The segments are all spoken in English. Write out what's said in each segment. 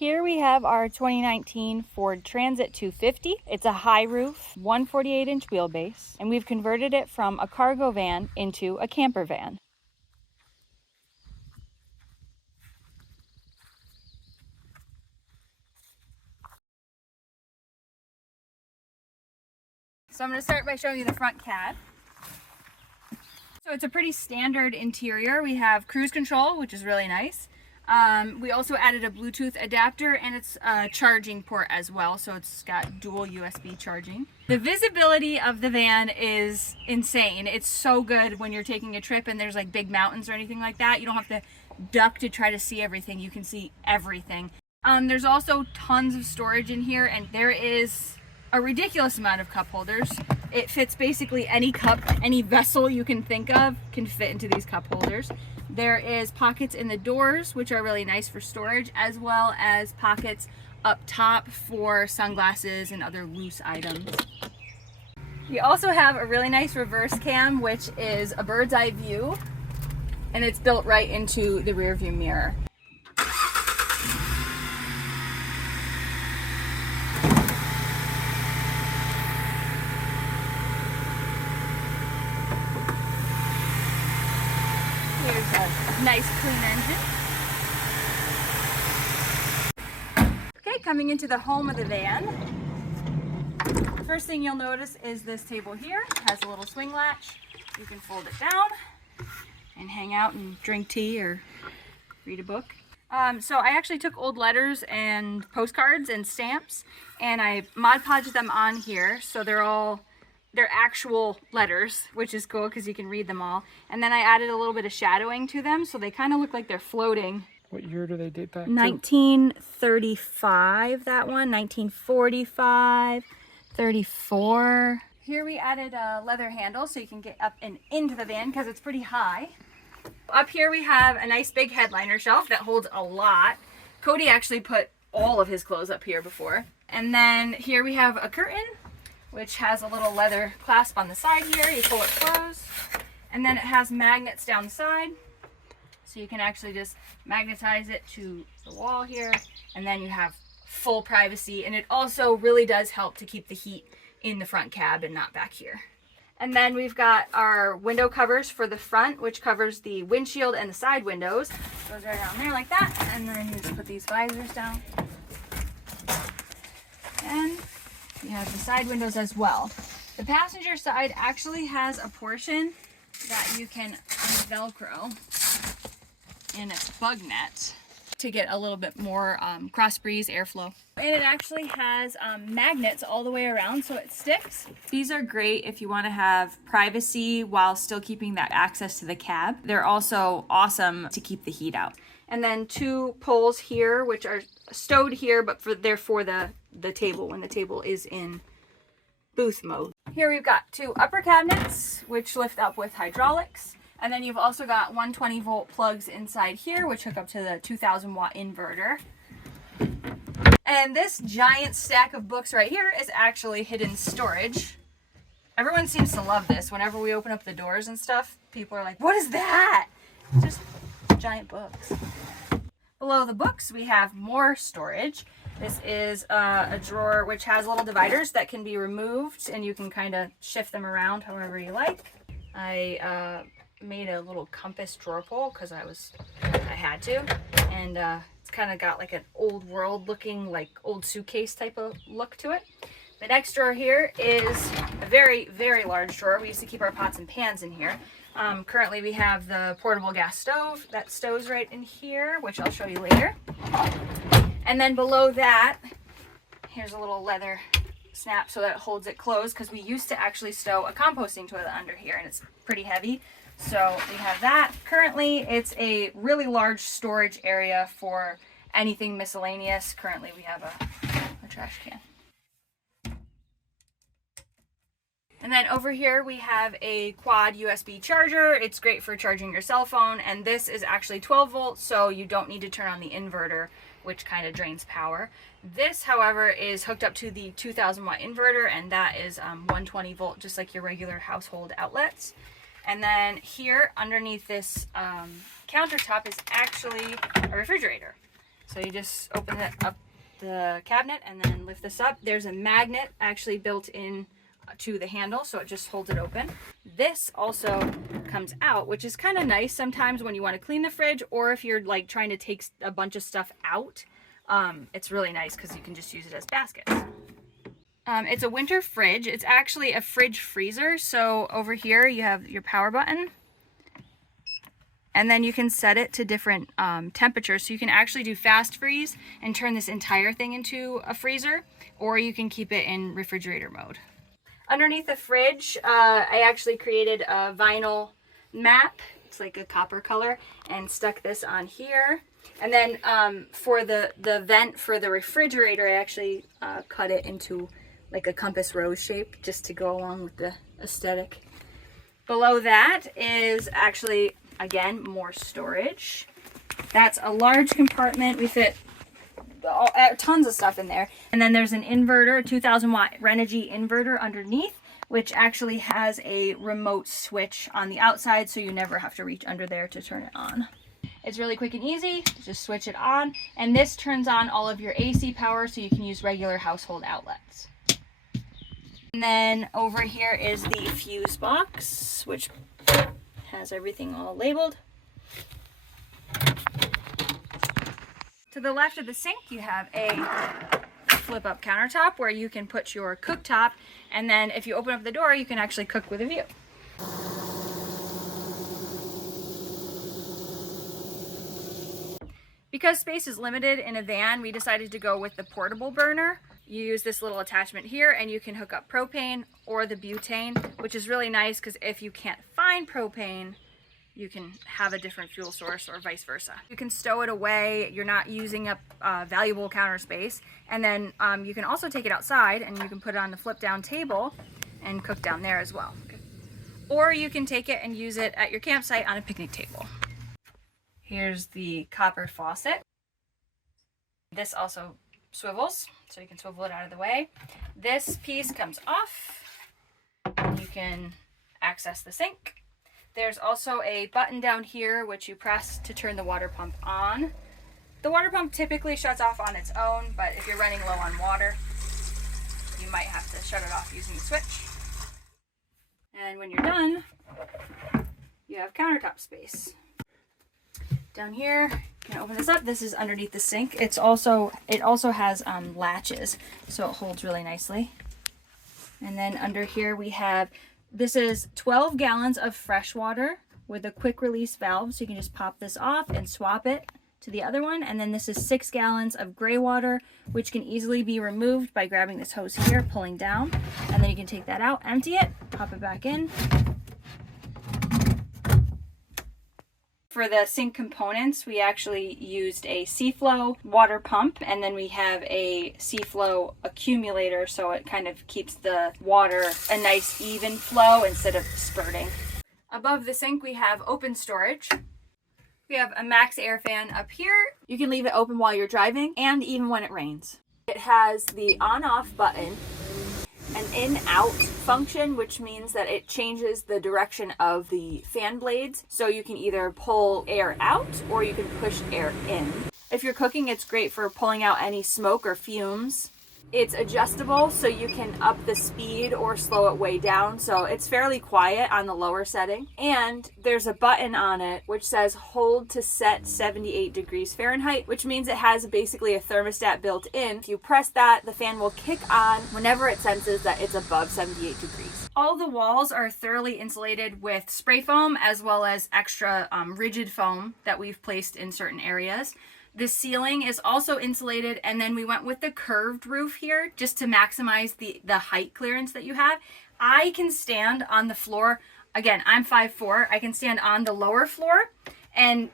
Here we have our 2019 Ford Transit 250. It's a high roof, 148-inch wheelbase, and we've converted it from a cargo van into a camper van. So I'm going to start by showing you the front cab. So it's a pretty standard interior. We have cruise control, which is really nice. We also added a Bluetooth adapter, and it's a charging port as well, so it's got dual USB charging. The visibility of the van is insane. It's so good when you're taking a trip and there's like big mountains or anything like that. You don't have to duck to try to see everything. You can see everything. There's also tons of storage in here, and there is a ridiculous amount of cup holders. It fits basically any cup, any vessel you can think of can fit into these cup holders. There is pockets in the doors, which are really nice for storage, as well as pockets up top for sunglasses and other loose items. We also have a really nice reverse cam, which is a bird's eye view, and it's built right into the rear view mirror. Here's a nice clean engine. Okay, coming into the home of the van. First thing you'll notice is this table here. It has a little swing latch. You can fold it down and hang out and drink tea or read a book. So I actually took old letters and postcards and stamps, and I Mod Podged them on here, so they're actual letters, which is cool because you can read them all. And then I added a little bit of shadowing to them, so they kind of look like they're floating. What year do they date back to? 1935, that one, 1945, 34. Here we added a leather handle so you can get up and into the van because it's pretty high. Up here we have a nice big headliner shelf that holds a lot. Cody actually put all of his clothes up here before. And then here we have a curtain, which has a little leather clasp on the side here. You pull it closed, and then it has magnets down the side, so you can actually just magnetize it to the wall here, and then you have full privacy. And it also really does help to keep the heat in the front cab and not back here. And then we've got our window covers for the front, which covers the windshield and the side windows. Goes right down there like that, and then you just put these visors down. And you have the side windows as well. The passenger side actually has a portion that you can un-Velcro, and it's bug net to get a little bit more cross breeze airflow. And it actually has magnets all the way around, so it sticks. These are great if you want to have privacy while still keeping that access to the cab. They're also awesome to keep the heat out. And then two poles here, which are stowed here, but they're for the table when the table is in booth mode. Here we've got two upper cabinets, which lift up with hydraulics. And then you've also got 120 volt plugs inside here, which hook up to the 2000 watt inverter. And this giant stack of books right here is actually hidden storage. Everyone seems to love this. Whenever we open up the doors and stuff, people are like, what is that? It's just giant books. Below the books, we have more storage. This is a drawer which has little dividers that can be removed, and you can kind of shift them around however you like. I made a little compass drawer pull because I had to, and it's kind of got like an old world looking, like old suitcase type of look to it. The next drawer here is a very, very large drawer. We used to keep our pots and pans in here. Currently we have the portable gas stove that stows right in here, which I'll show you later. And then below that, here's a little leather snap so that it holds it closed, because we used to actually stow a composting toilet under here, and it's pretty heavy. So we have that. Currently, it's a really large storage area for anything miscellaneous. Currently, we have a trash can. And then over here we have a quad USB charger. It's great for charging your cell phone, and this is actually 12 volts, so you don't need to turn on the inverter, which kind of drains power. This, however, is hooked up to the 2000 watt inverter, and that is 120 volt, just like your regular household outlets. And then here underneath this countertop is actually a refrigerator. So you just open it up, the cabinet, and then lift this up. There's a magnet actually built in to the handle, so it just holds it open. This also comes out, which is kind of nice sometimes when you want to clean the fridge, or if you're like trying to take a bunch of stuff out. It's really nice because you can just use it as baskets. It's a winter fridge. It's actually a fridge freezer. So over here you have your power button, and then you can set it to different temperatures. So you can actually do fast freeze and turn this entire thing into a freezer, or you can keep it in refrigerator mode. Underneath the fridge, I actually created a vinyl map. It's like a copper color, and stuck this on here. And then for the vent for the refrigerator, I actually cut it into like a compass rose shape just to go along with the aesthetic. Below that is actually, again, more storage. That's a large compartment. We fit tons of stuff in there. And then there's an inverter, a 2000 watt Renogy inverter underneath, which actually has a remote switch on the outside, so you never have to reach under there to turn it on. It's really quick and easy. Just switch it on, and this turns on all of your AC power, so you can use regular household outlets. And then over here is the fuse box, which has everything all labeled. To the left of the sink, you have a flip-up countertop where you can put your cooktop, and then if you open up the door, you can actually cook with a view. Because space is limited in a van, we decided to go with the portable burner. You use this little attachment here, and you can hook up propane or the butane, which is really nice because if you can't find propane, you can have a different fuel source, or vice versa. You can stow it away. You're not using up valuable counter space. And then you can also take it outside, and you can put it on the flip down table and cook down there as well. Or you can take it and use it at your campsite on a picnic table. Here's the copper faucet. This also swivels, so you can swivel it out of the way. This piece comes off, and you can access the sink. There's also a button down here which you press to turn the water pump on. The water pump typically shuts off on its own, but if you're running low on water, you might have to shut it off using the switch. And when you're done, you have countertop space. Down here, you can open this up. This is underneath the sink. It also has latches, so it holds really nicely. And then under here we have, this is 12 gallons of fresh water with a quick release valve, so you can just pop this off and swap it to the other one. And then this is 6 gallons of gray water, which can easily be removed by grabbing this hose here, pulling down, and then you can take that out, empty it, pop it back in. For the sink components, we actually used a C-Flow water pump, and then we have a C-Flow accumulator, so it kind of keeps the water a nice even flow instead of spurting. Above the sink, we have open storage. We have a max air fan up here. You can leave it open while you're driving and even when it rains. It has the on-off button, an in-out function, which means that it changes the direction of the fan blades, so you can either pull air out or you can push air in. If you're cooking, it's great for pulling out any smoke or fumes. It's adjustable, so you can up the speed or slow it way down, so it's fairly quiet on the lower setting. And there's a button on it which says hold to set 78 degrees Fahrenheit, which means it has basically a thermostat built in. If you press that, the fan will kick on whenever it senses that it's above 78 degrees. All the walls are thoroughly insulated with spray foam, as well as extra rigid foam that we've placed in certain areas. The ceiling is also insulated, and then we went with the curved roof here just to maximize the height clearance that you have. I can stand on the floor. Again, I'm 5'4". I can stand on the lower floor and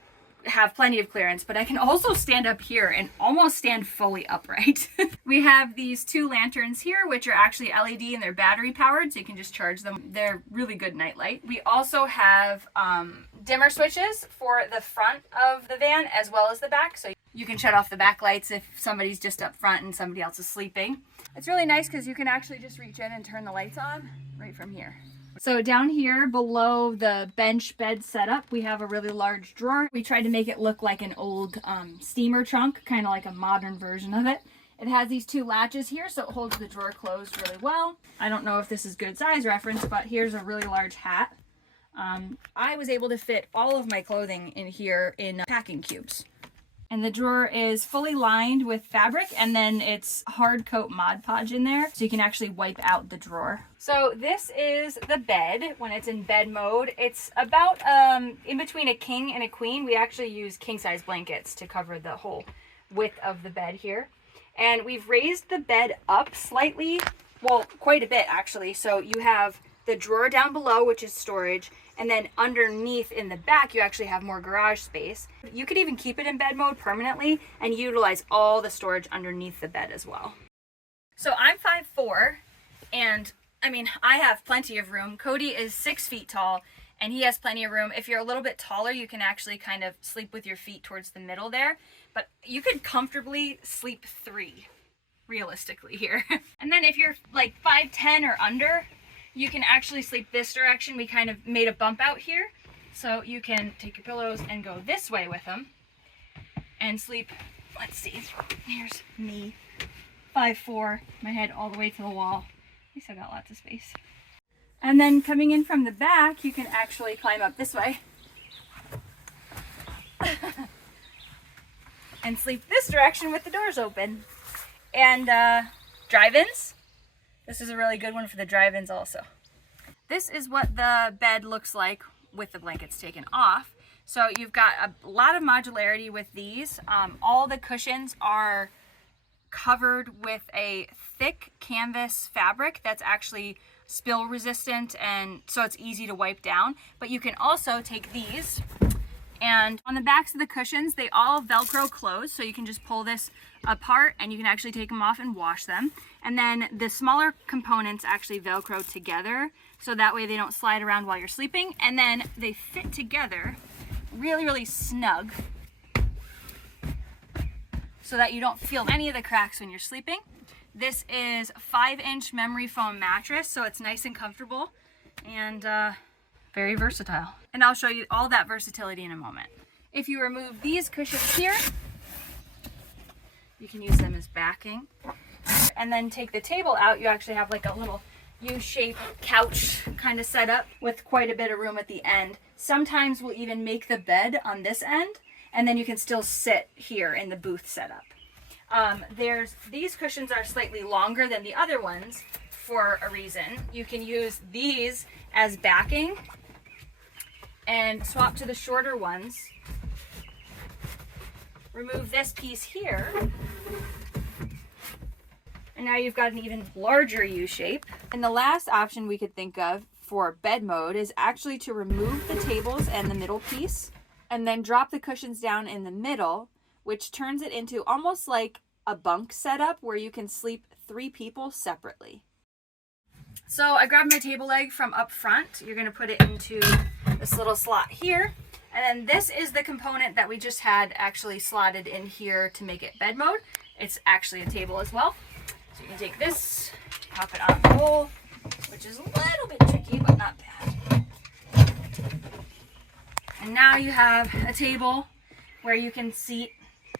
have plenty of clearance, but I can also stand up here and almost stand fully upright. We have these 2 lanterns here, which are actually LED and they're battery powered, so you can just charge them. They're really good nightlight. We also have dimmer switches for the front of the van as well as the back, so you can shut off the back lights if somebody's just up front and somebody else is sleeping. It's really nice because you can actually just reach in and turn the lights on right from here. So down here below the bench bed setup, we have a really large drawer. We tried to make it look like an old steamer trunk, kind of like a modern version of it. It has these two latches here, so it holds the drawer closed really well. I don't know if this is good size reference, but here's a really large hat. I was able to fit all of my clothing in here in packing cubes. And the drawer is fully lined with fabric, and then it's hard coat Mod Podge in there, so you can actually wipe out the drawer. So this is the bed when it's in bed mode. It's about in between a king and a queen. We actually use king size blankets to cover the whole width of the bed here. And we've raised the bed up slightly, well, quite a bit actually. So you have the drawer down below, which is storage, and then underneath in the back, you actually have more garage space. You could even keep it in bed mode permanently and utilize all the storage underneath the bed as well. So I'm 5'4", and I mean, I have plenty of room. Cody is 6 feet tall, and he has plenty of room. If you're a little bit taller, you can actually kind of sleep with your feet towards the middle there, but you could comfortably sleep 3, realistically here. And then if you're like 5'10" or under, you can actually sleep this direction. We kind of made a bump out here, so you can take your pillows and go this way with them and sleep. Let's see, here's me, 5'4", my head all the way to the wall. At least I got lots of space. And then coming in from the back, you can actually climb up this way and sleep this direction with the doors open. And drive-ins. This is a really good one for the drive-ins also. This is what the bed looks like with the blankets taken off. So you've got a lot of modularity with these. All the cushions are covered with a thick canvas fabric that's actually spill resistant, and so it's easy to wipe down. But you can also take these, and on the backs of the cushions, they all Velcro close, so you can just pull this apart and you can actually take them off and wash them. And then the smaller components actually Velcro together, so that way they don't slide around while you're sleeping. And then they fit together really, really snug, so that you don't feel any of the cracks when you're sleeping. This is 5-inch memory foam mattress, so it's nice and comfortable and very versatile. And I'll show you all that versatility in a moment. If you remove these cushions here, you can use them as backing. And then take the table out, you actually have like a little U-shaped couch kind of setup with quite a bit of room at the end. Sometimes we'll even make the bed on this end, and then you can still sit here in the booth setup. These cushions are slightly longer than the other ones for a reason. You can use these as backing and swap to the shorter ones. Remove this piece here, and now you've got an even larger U shape. And the last option we could think of for bed mode is actually to remove the tables and the middle piece and then drop the cushions down in the middle, which turns it into almost like a bunk setup where you can sleep 3 people separately. So I grabbed my table leg from up front. You're going to put it into this little slot here. And then this is the component that we just had actually slotted in here to make it bed mode. It's actually a table as well. So you can take this, pop it on the hole, which is a little bit tricky, but not bad. And now you have a table where you can seat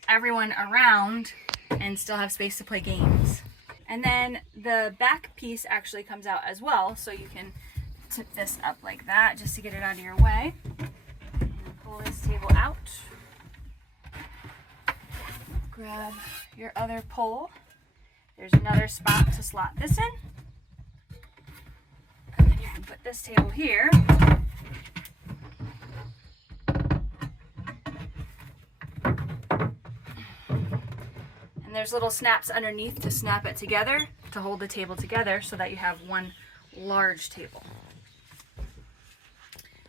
everyone around and still have space to play games. And then the back piece actually comes out as well, so you can tip this up like that just to get it out of your way. And pull this table out. Grab your other pole. There's another spot to slot this in. And then you can put this table here. And there's little snaps underneath to snap it together to hold the table together so that you have one large table.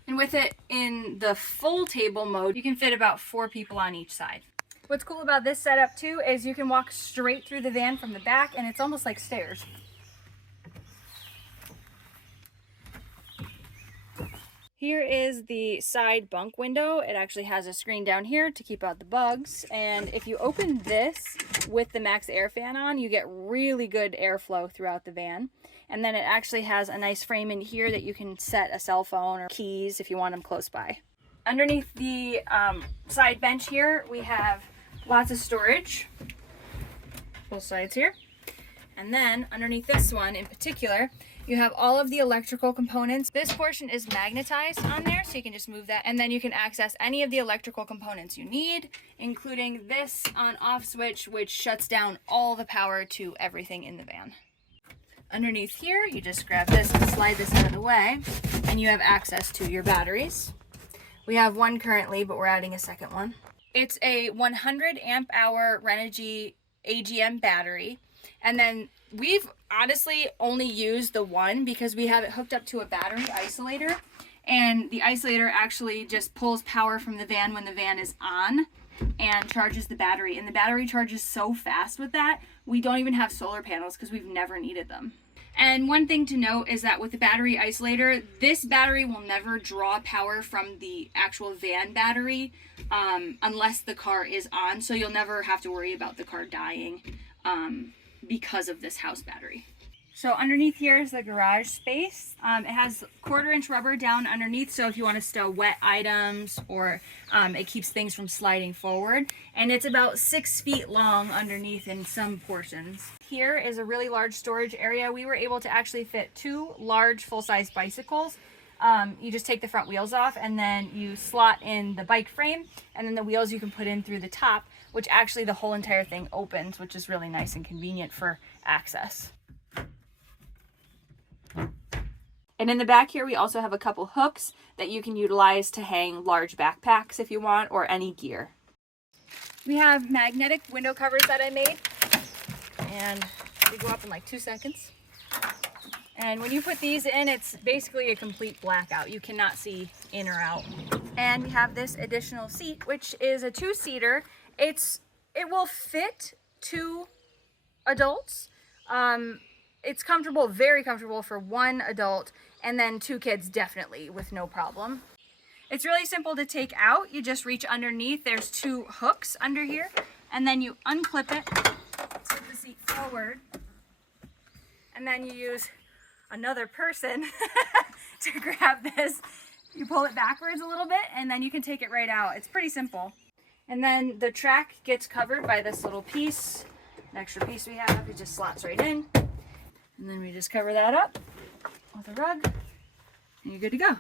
And with it in the full table mode, you can fit about 4 people on each side. What's cool about this setup too is you can walk straight through the van from the back, and it's almost like stairs. Here is the side bunk window. It actually has a screen down here to keep out the bugs. And if you open this with the max air fan on, you get really good airflow throughout the van. And then it actually has a nice frame in here that you can set a cell phone or keys if you want them close by. Underneath the side bench here, we have lots of storage, both sides here. And then underneath this one in particular, you have all of the electrical components. This portion is magnetized on there, so you can just move that. And then you can access any of the electrical components you need, including this on-off switch, which shuts down all the power to everything in the van. Underneath here, you just grab this and slide this out of the way, and you have access to your batteries. We have one currently, but we're adding a second one. It's a 100 amp hour Renogy AGM battery. And then we've honestly only used the one because we have it hooked up to a battery isolator, and the isolator actually just pulls power from the van when the van is on and charges the battery. And the battery charges so fast with that, we don't even have solar panels because we've never needed them. And one thing to note is that with the battery isolator, this battery will never draw power from the actual van battery unless the car is on. So you'll never have to worry about the car dying because of this house battery. So underneath here is the garage space. It has 1/4 inch rubber down underneath, so if you want to stow wet items, or it keeps things from sliding forward. And it's about 6 feet long underneath in some portions. Here is a really large storage area. We were able to actually fit 2 large full-size bicycles. You just take the front wheels off, and then you slot in the bike frame, and then the wheels you can put in through the top, which actually the whole entire thing opens, which is really nice and convenient for access. And in the back here, we also have a couple hooks that you can utilize to hang large backpacks if you want, or any gear. We have magnetic window covers that I made, and they go up in like 2 seconds. And when you put these in, it's basically a complete blackout. You cannot see in or out. And we have this additional seat, which is a 2-seater. It will fit 2 adults. It's comfortable, very comfortable for 1 adult, and then 2 kids definitely with no problem. It's really simple to take out. You just reach underneath. There's 2 hooks under here, and then you unclip it, tip the seat forward, and then you use another person to grab this. You pull it backwards a little bit, and then you can take it right out. It's pretty simple. And then the track gets covered by this little piece, an extra piece we have. It just slots right in. And then we just cover that up with a rug, and you're good to go.